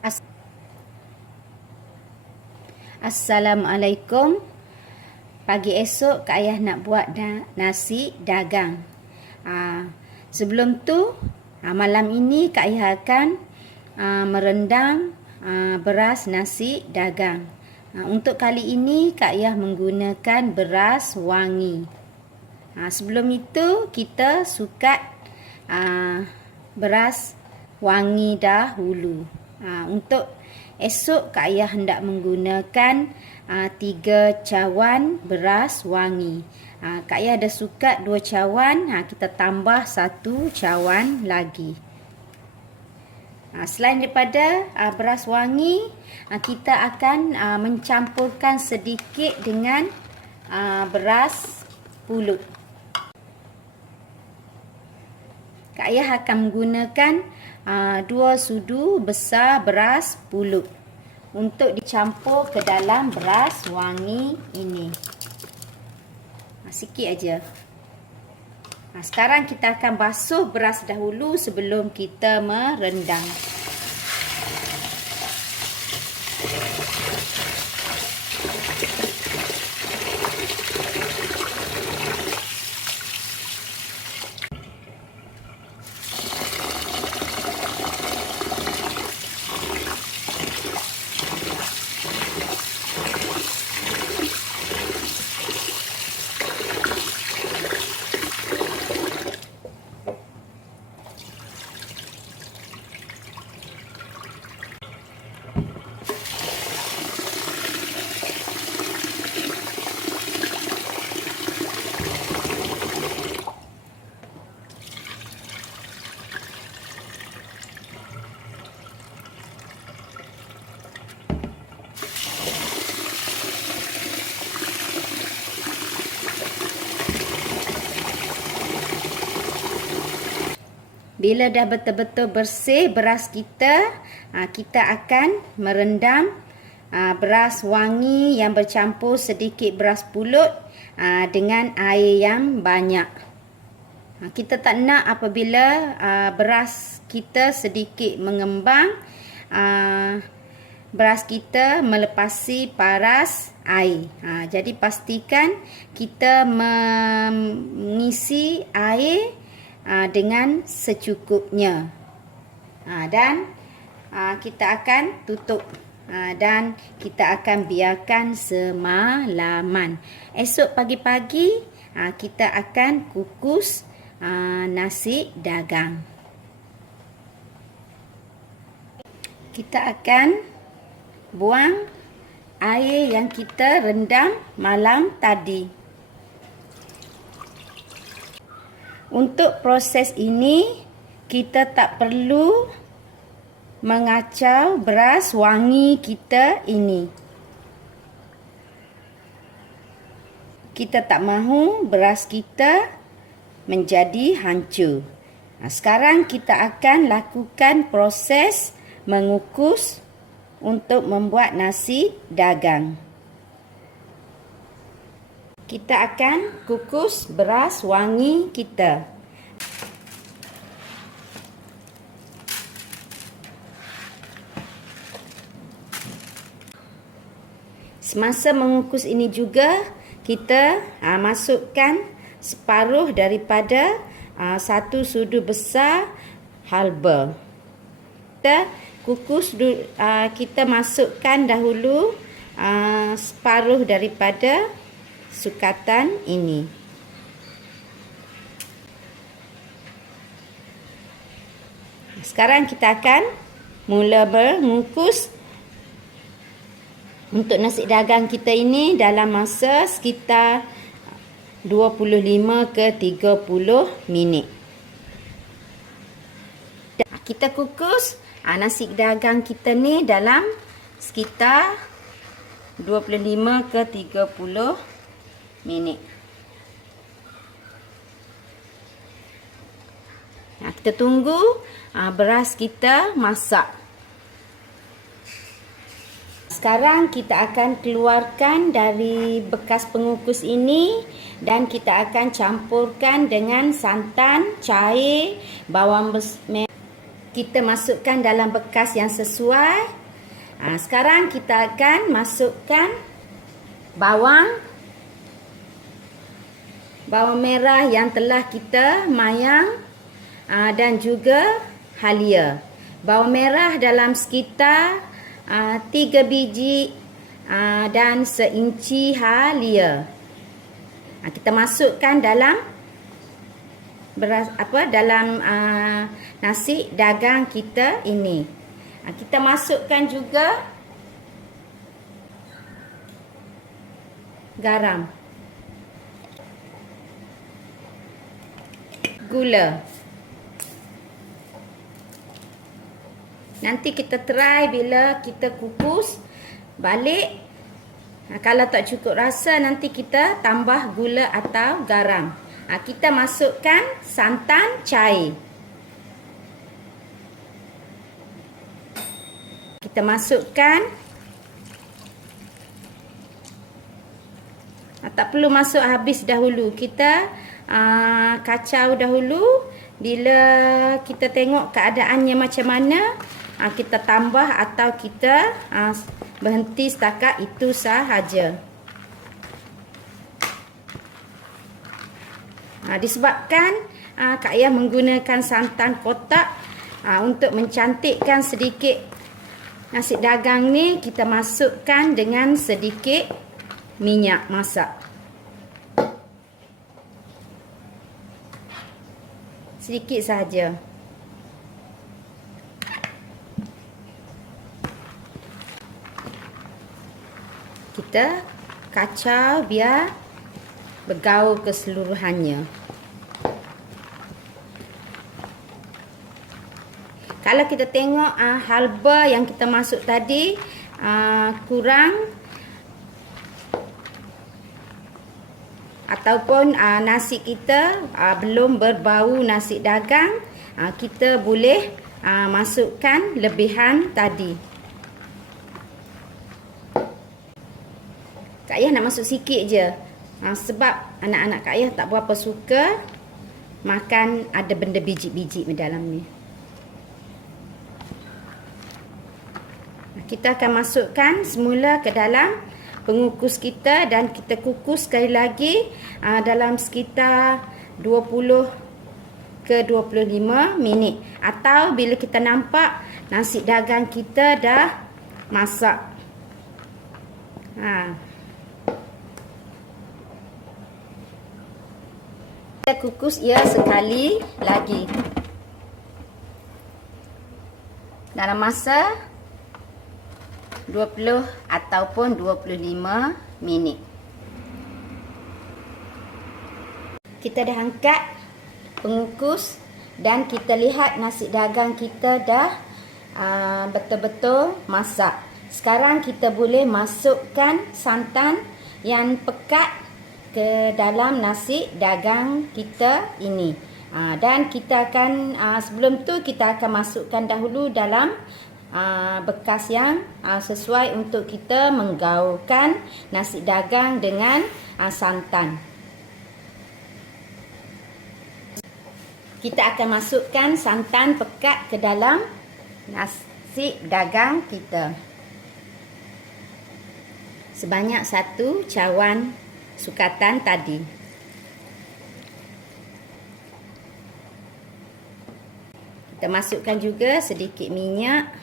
As- Assalamualaikum. Pagi esok Kak Ayah nak buat nasi dagang. Sebelum tu, malam ini Kak Ayah akan merendam beras nasi dagang. Untuk kali ini Kak Ayah menggunakan beras wangi. Sebelum itu kita sukat beras wangi dahulu. Untuk esok Kak Ayah hendak menggunakan 3 cawan beras wangi. Kak Ayah ada sukat 2 cawan, kita tambah 1 cawan lagi. Selain daripada beras wangi, kita akan mencampurkan sedikit dengan beras pulut. Kak Ayah akan menggunakan 2 sudu besar beras pulut untuk dicampur ke dalam beras wangi ini. Sikit aja. Sekarang kita akan basuh beras dahulu sebelum kita merendam. Bila dah betul-betul bersih beras kita, kita akan merendam beras wangi yang bercampur sedikit beras pulut dengan air yang banyak. Kita tak nak apabila beras kita sedikit mengembang, beras kita melepasi paras air. Jadi pastikan kita mengisi air dengan secukupnya. Dan kita akan tutup dan kita akan biarkan semalaman. Esok pagi-pagi kita akan kukus nasi dagang. Kita akan buang air yang kita rendam malam tadi. Untuk proses ini, kita tak perlu mengacau beras wangi kita ini. Kita tak mahu beras kita menjadi hancur. Sekarang kita akan lakukan proses mengukus untuk membuat nasi dagang. Kita akan kukus beras wangi kita. Semasa mengukus ini juga, kita masukkan separuh daripada 1 sudu besar halba. Kita kukus, kita masukkan dahulu separuh daripada sukatan ini. Sekarang kita akan mula mengukus untuk nasi dagang kita ini dalam masa sekitar 25 ke 30 minit. Kita kukus nasi dagang kita ni dalam sekitar 25 ke 30 minit. Kita tunggu beras kita masak. Sekarang kita akan keluarkan dari bekas pengukus ini dan kita akan campurkan dengan santan, cair, bawang merah. kita masukkan dalam bekas yang sesuai. Sekarang kita akan masukkan bawang merah yang telah kita mayang dan juga halia. Bawang merah dalam sekitar 3 biji dan seinci halia. Kita masukkan dalam dalam nasi dagang kita ini. Kita masukkan juga garam, gula. Nanti kita try bila kita kukus balik. Kalau tak cukup rasa, nanti kita tambah gula atau garam. Kita masukkan santan cair. Kita masukkan. Tak perlu masuk habis dahulu. Kita kacau dahulu. Bila kita tengok keadaannya macam mana, kita tambah atau kita berhenti setakat itu sahaja. Disebabkan Kak Ayah menggunakan santan kotak untuk mencantikkan sedikit nasi dagang ni, kita masukkan dengan sedikit minyak masak. Sedikit sahaja. Kita kacau biar bergaul keseluruhannya. Kalau kita tengok halba yang kita masuk tadi kurang ataupun nasi kita belum berbau nasi dagang, kita boleh masukkan lebihan tadi. Kak Ayah nak masuk sikit je. Sebab anak-anak Kak Ayah tak berapa suka makan ada benda biji-biji di dalam ni. Kita akan masukkan semula ke dalam pengukus kita dan kita kukus sekali lagi dalam sekitar 20 ke 25 minit. Atau bila kita nampak nasi dagang kita dah masak. Kita kukus ia sekali lagi. Dalam masa 20 ataupun 25 minit. Kita dah angkat pengukus dan kita lihat nasi dagang kita dah betul-betul masak. Sekarang kita boleh masukkan santan yang pekat ke dalam nasi dagang kita ini. Dan kita akan sebelum tu kita akan masukkan dahulu dalam bekas yang sesuai untuk kita menggaulkan nasi dagang dengan santan. Kita akan masukkan santan pekat ke dalam nasi dagang kita. Sebanyak 1 cawan sukatan tadi. Kita masukkan juga sedikit minyak.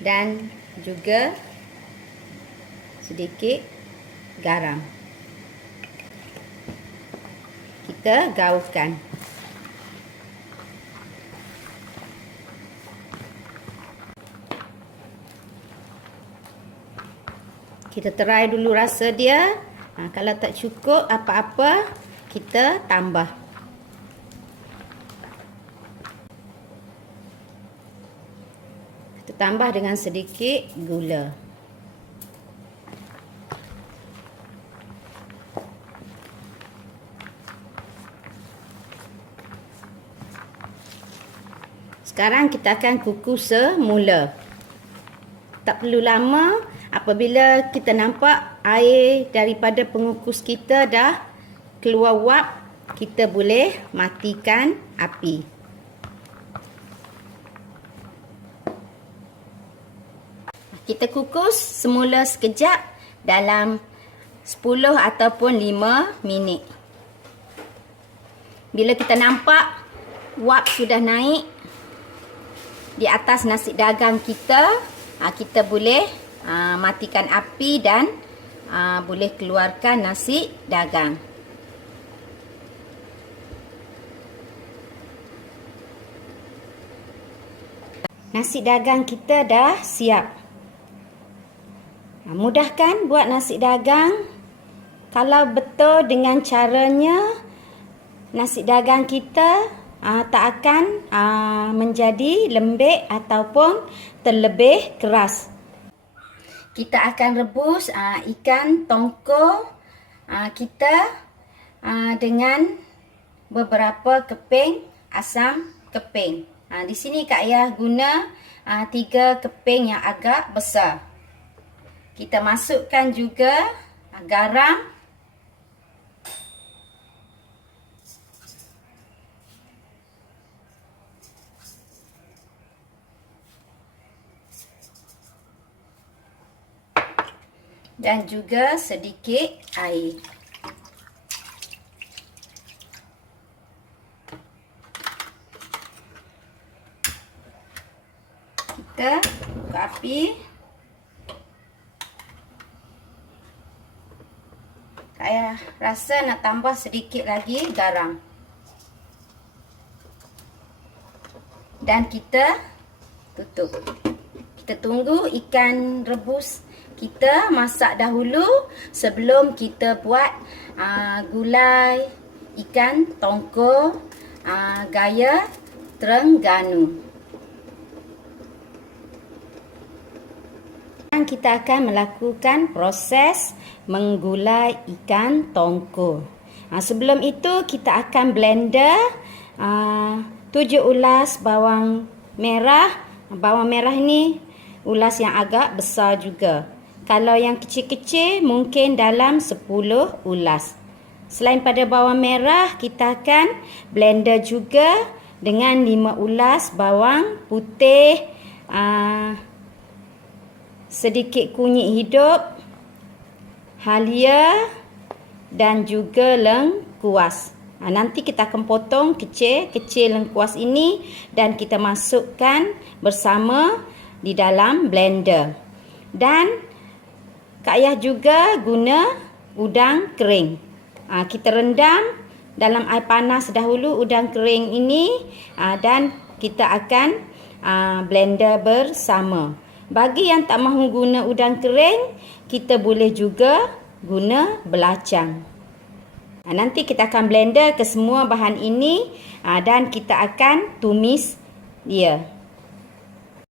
Dan juga sedikit garam. Kita gaulkan. Kita try dulu rasa dia. Kalau tak cukup apa-apa, kita tambah. Tambah dengan sedikit gula. Sekarang kita akan kukus semula. Tak perlu lama. Apabila kita nampak air daripada pengukus kita dah keluar wap, kita boleh matikan api. Kita kukus semula sekejap dalam 10 ataupun 5 minit. Bila kita nampak wap sudah naik di atas nasi dagang kita, kita boleh matikan api dan boleh keluarkan nasi dagang. Nasi dagang kita dah siap. Mudah kan buat nasi dagang? Kalau betul dengan caranya, nasi dagang kita tak akan menjadi lembek ataupun terlebih keras. Kita akan rebus ikan tongko kita dengan beberapa keping asam keping. Di sini Kak Ayah guna 3 keping yang agak besar. Kita masukkan juga garam. Dan juga sedikit air. Kita buka api. Saya rasa nak tambah sedikit lagi garam. Dan kita tutup. Kita tunggu ikan rebus kita masak dahulu sebelum kita buat gulai ikan tongko gaya Terengganu. Kita akan melakukan proses menggulai ikan tongko. Sebelum itu kita akan blender 7 ulas bawang merah. Bawang merah ni ulas yang agak besar juga. Kalau yang kecil-kecil mungkin dalam 10 ulas. Selain pada bawang merah, kita akan blender juga dengan 5 ulas bawang putih, sedikit kunyit hidup, halia dan juga lengkuas. Nanti kita akan potong kecil-kecil lengkuas ini dan kita masukkan bersama di dalam blender. Dan Kak Ayah juga guna udang kering. Kita rendam dalam air panas dahulu udang kering ini dan kita akan blender bersama. Bagi yang tak mahu guna udang kering, kita boleh juga guna belacang. Nanti kita akan blender ke semua bahan ini dan kita akan tumis dia.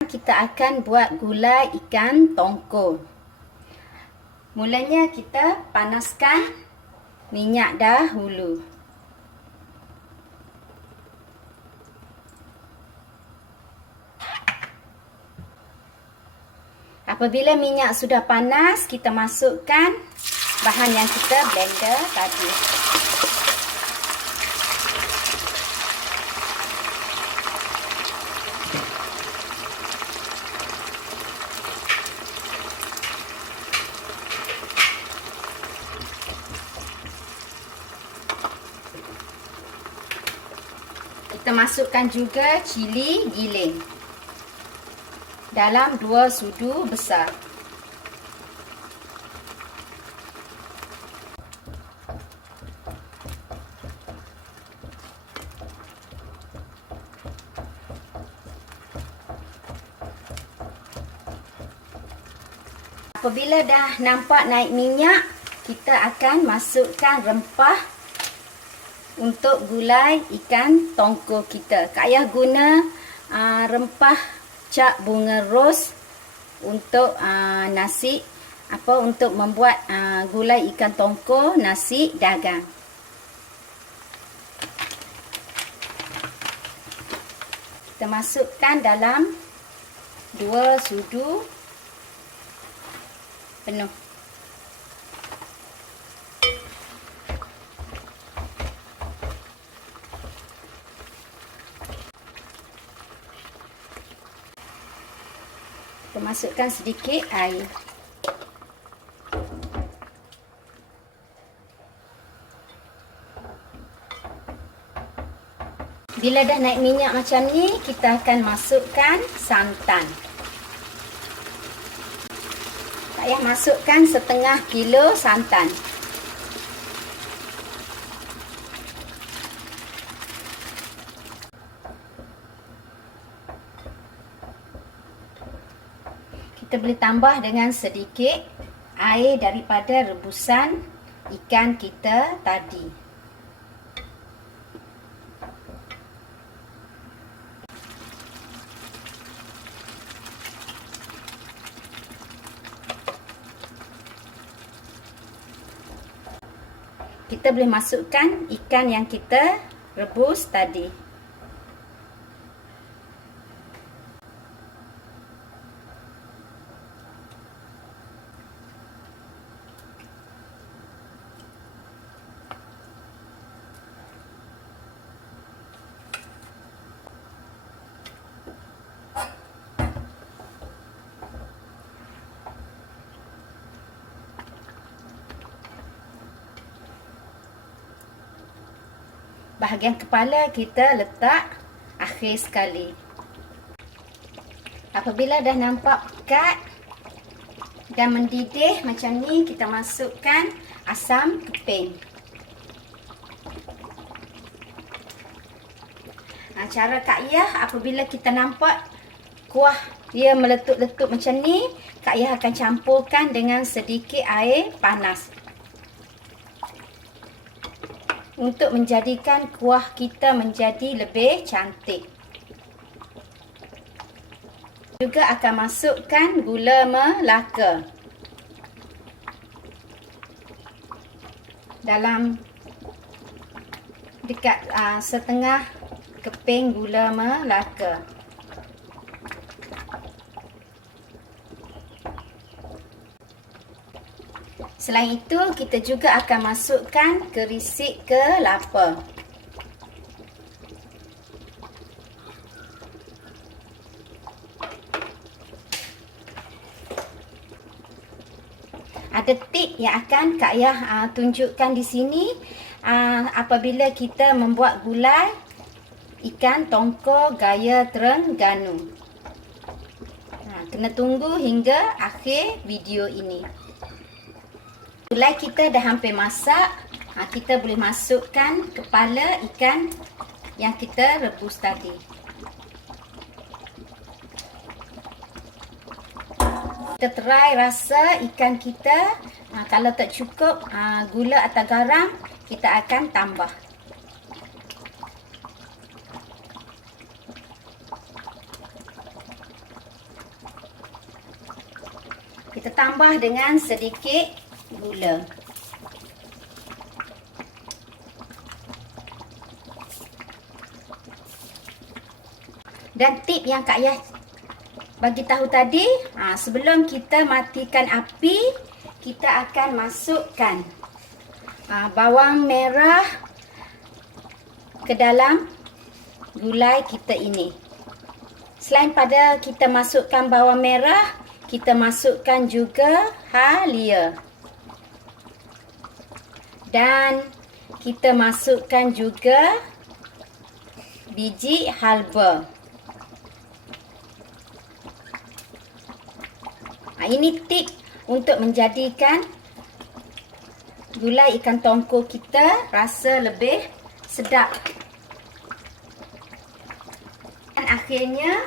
Kita akan buat gulai ikan tongko. Mulanya kita panaskan minyak dahulu. Apabila minyak sudah panas, kita masukkan bahan yang kita blender tadi. Kita masukkan juga cili giling dalam 2 sudu besar. Apabila dah nampak naik minyak, kita akan masukkan rempah untuk gulai ikan tongko kita. Kak Ayah guna rempah cap bunga ros untuk nasi untuk membuat gulai ikan tongko nasi dagang. Kita masukkan dalam 2 sudu penuh. Kita masukkan sedikit air. Bila dah naik minyak macam ni, kita akan masukkan santan. Kak Ayah masukkan setengah kilo santan. Kita boleh tambah dengan sedikit air daripada rebusan ikan kita tadi. Kita boleh masukkan ikan yang kita rebus tadi. Bahagian kepala kita letak akhir sekali. Apabila dah nampak pekat dan mendidih macam ni, kita masukkan asam keping. Cara Kak Ayah, apabila kita nampak kuah dia meletup-letup macam ni, Kak Ayah akan campurkan dengan sedikit air panas untuk menjadikan kuah kita menjadi lebih cantik. Juga akan masukkan gula melaka dalam dekat setengah keping gula melaka. Selain itu, kita juga akan masukkan kerisik kelapa. Ada tip yang akan Kak Ayah tunjukkan di sini apabila kita membuat gulai ikan tongkol gaya Terengganu. Kena tunggu hingga akhir video ini. Gulai kita dah hampir masak. Kita boleh masukkan kepala ikan yang kita rebus tadi. Kita try rasa ikan kita. Kalau tak cukup gula atau garam, kita akan tambah. Kita tambah dengan sedikit gula. Dan tip yang Kak Ayah bagi tahu tadi, sebelum kita matikan api, kita akan masukkan bawang merah ke dalam gulai kita ini. Selain pada kita masukkan bawang merah, kita masukkan juga halia. Dan kita masukkan juga biji halba. Ini tip untuk menjadikan gulai ikan tongkol kita rasa lebih sedap. Dan akhirnya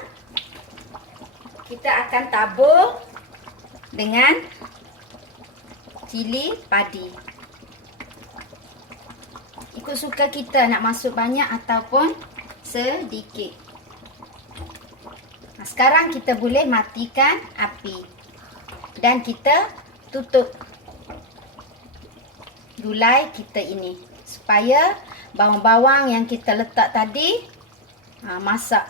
kita akan tabur dengan cili padi. Ikut suka kita nak masuk banyak ataupun sedikit. Sekarang kita boleh matikan api. Dan kita tutup gulai kita ini. Supaya bawang-bawang yang kita letak tadi masak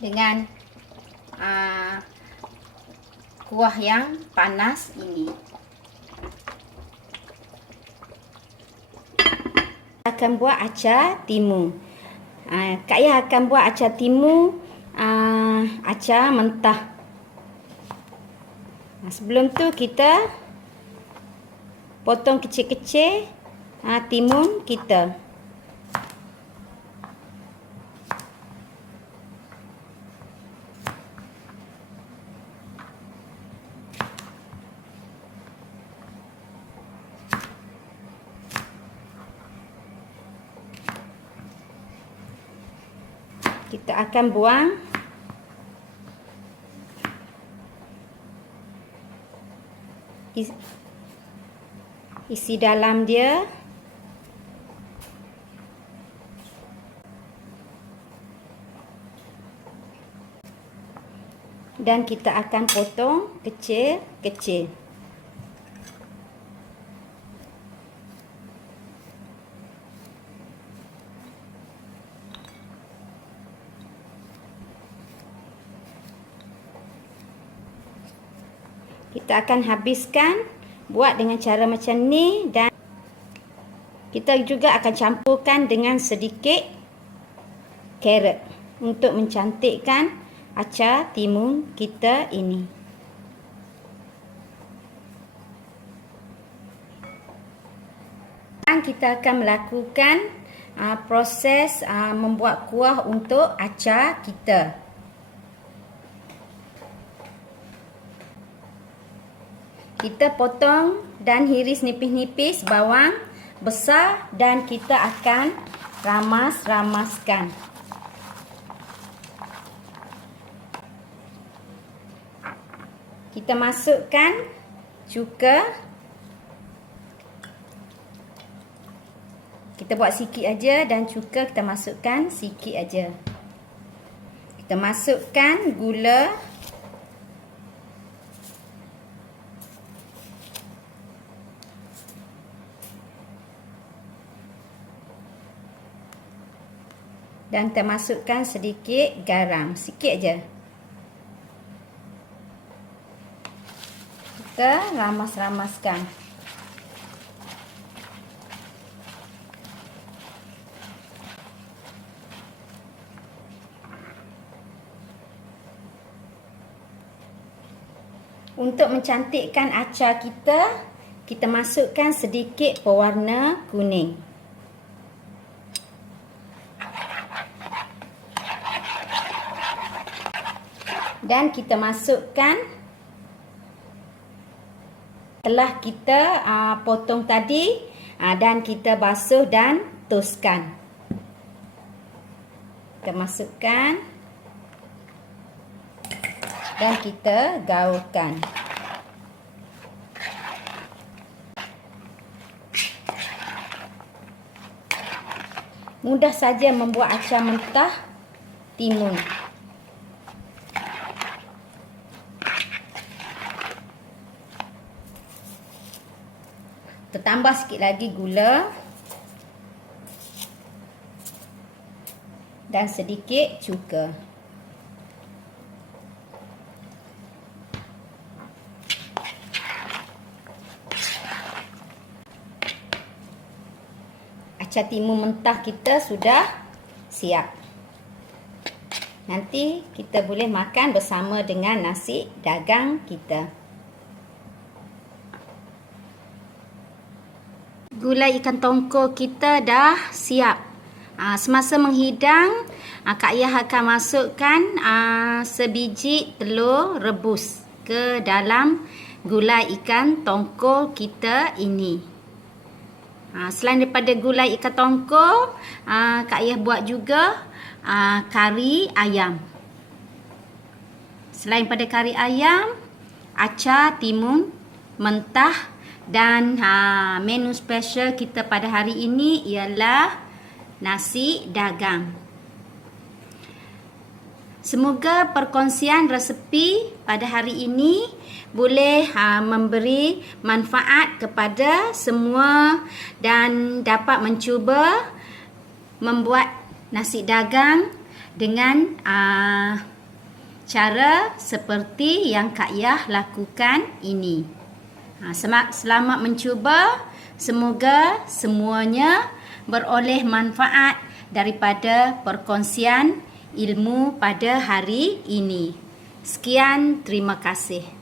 dengan kuah yang panas ini. Akan buat acar timun. Kak Ayah akan buat acar timun, acar mentah. Sebelum tu kita potong kecil-kecil timun kita. Kita akan buang isi dalam dia. Dan kita akan potong kecil-kecil. Kita akan habiskan buat dengan cara macam ni, dan kita juga akan campurkan dengan sedikit carrot untuk mencantikkan acar timun kita ini. Dan kita akan melakukan proses membuat kuah untuk acar kita. Kita potong dan hiris nipis-nipis bawang besar dan kita akan ramas-ramaskan. Kita masukkan cuka. Kita buat sikit aja, dan cuka kita masukkan sikit aja. Kita masukkan gula. Dan kita masukkan sedikit garam, sikit aja. Kita ramas-ramaskan. Untuk mencantikkan acar kita, kita masukkan sedikit pewarna kuning. Dan kita masukkan telah kita potong tadi, dan kita basuh dan toskan. Kita masukkan dan kita gaulkan. Mudah saja membuat acar mentah timun. Tambah sikit lagi gula dan sedikit cuka. Acar timun mentah kita sudah siap. Nanti kita boleh makan bersama dengan nasi dagang kita. Gulai ikan tongkol kita dah siap. Semasa menghidang, Kak Ayah akan masukkan sebiji telur rebus ke dalam gulai ikan tongkol kita ini. Selain daripada gulai ikan tongkol, Kak Ayah buat juga kari ayam. Selain pada kari ayam, acar timun mentah. Dan menu special kita pada hari ini ialah nasi dagang. Semoga perkongsian resepi pada hari ini boleh memberi manfaat kepada semua dan dapat mencuba membuat nasi dagang dengan cara seperti yang Kak Yah lakukan ini. Selamat mencuba. Semoga semuanya beroleh manfaat daripada perkongsian ilmu pada hari ini. Sekian, terima kasih.